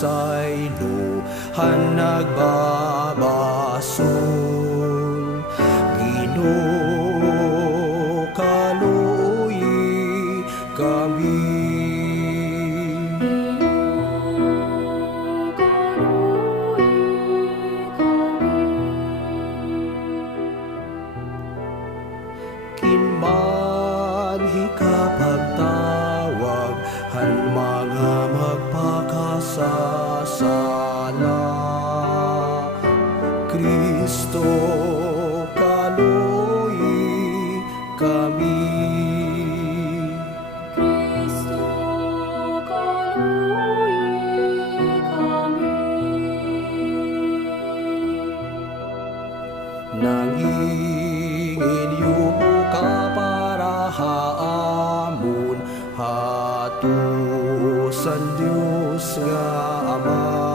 pagpasaylo nagbabasol. Ginoo, Kalooyi kami. Kinmanhi ka pagtawag, han mga magpakasasala. Kristo, Kalooyi kami. Kristo, Kalooyi kami. Nanginginyupo ka para amon, hatusan Diyos nga Amay.